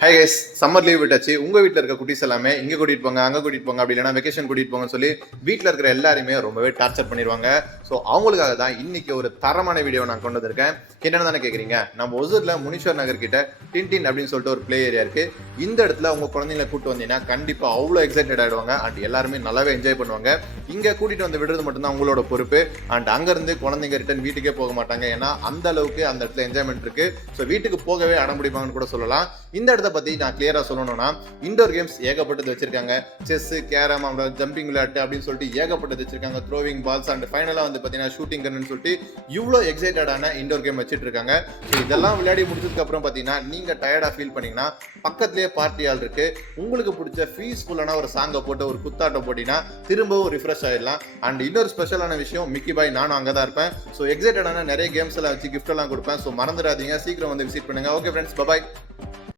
Hi guys, summer leave விட்டாச்சு. உங்க வீட்டில் இருக்க குட்டீஸ் எல்லாமே இங்கே கூட்டிட்டு போங்க, அங்கே கூட்டிட்டு போங்க, அப்படி இல்லைனா வெக்கேஷன் கூட்டிட்டு போங்கன்னு சொல்லி வீட்டில் இருக்கிற எல்லாருமே ரொம்பவே டார்ச்சர் பண்ணிடுவாங்க. ஸோ அவங்களுக்காக தான் இன்னைக்கு ஒரு தரமான வீடியோ நான் கொண்டு வந்திருக்கேன். என்னென்னு தானே கேட்குறீங்க? நம்ம ஒசூரில் முனீஸ்வர் நகர் கிட்ட டின்டின் அப்படின்னு சொல்லிட்டு ஒரு பிளே ஏரியா இருக்கு. இந்த இடத்துல உங்க குழந்தைங்களை கூட்டு வந்தீங்கன்னா கண்டிப்பா அவ்வளோ எக்ஸைட்டட் ஆயிடுவாங்க அண்ட் எல்லாருமே நல்லாவே என்ஜாய் பண்ணுவாங்க. இங்க கூட்டிட்டு வந்து விடுறது மட்டும்தான் உங்களோட பொறுப்பு. அண்ட் அங்கிருந்து குழந்தைங்க ரிட்டர்ன் வீட்டுக்கே போக மாட்டாங்க. ஏன்னா அந்த அளவுக்கு அந்த இடத்துல என்ஜாய்மெண்ட் இருக்கு. ஸோ வீட்டுக்கு போகவே அடம்பிடிப்பாங்கன்னு கூட சொல்லலாம். இந்த இடத்த பத்தி நான் கிளியரா சொல்லணும்னா, இண்டோர் கேம்ஸ் ஏகப்பட்டது வச்சிருக்காங்க. செஸ், கேரம், ஜம்பிங் விளையாட்டு அப்படின்னு சொல்லிட்டு ஏகப்பட்டது வச்சிருக்காங்க. த்ரோவிங் பால்ஸ் அண்ட் ஃபைனலா வந்து பாத்தீங்கன்னா ஷூட்டிங் கன்னு சொல்லிட்டு இவ்வளோ எக்ஸைட்டடான இண்டோர் கேம் வச்சிட்டு இருக்காங்க. இதெல்லாம் விளையாடி முடிச்சதுக்கு அப்புறம் பாத்தீங்கன்னா நீங்க டயர்டா ஃபீல் பண்ணீங்கன்னா பக்கத்துலயே பார்ட்டி ஹால் இருக்கு. உங்களுக்கு பிடிச்ச பீஸ்ஃபுல்லான ஒரு சாங்கை போட்டு ஒரு குத்தாட்டம் போட்டீங்கன்னா திரும்பவும் ரிஃப்ரெஷ் ஆயிடலாம். அண்ட் இன்னொரு ஸ்பெஷலான விஷயம், மிக்கி பாய் நானும் அங்கே தான் இருப்பேன். ஸோ எக்ஸைட்டடான நிறைய கேம்ஸ் எல்லாம் வச்சு கிஃப்ட் எல்லாம் கொடுப்பேன். ஸோ மறந்துடாதீங்க, சீக்கிரம் வந்து விசிட் பண்ணுங்க. Okay friends, bye bye.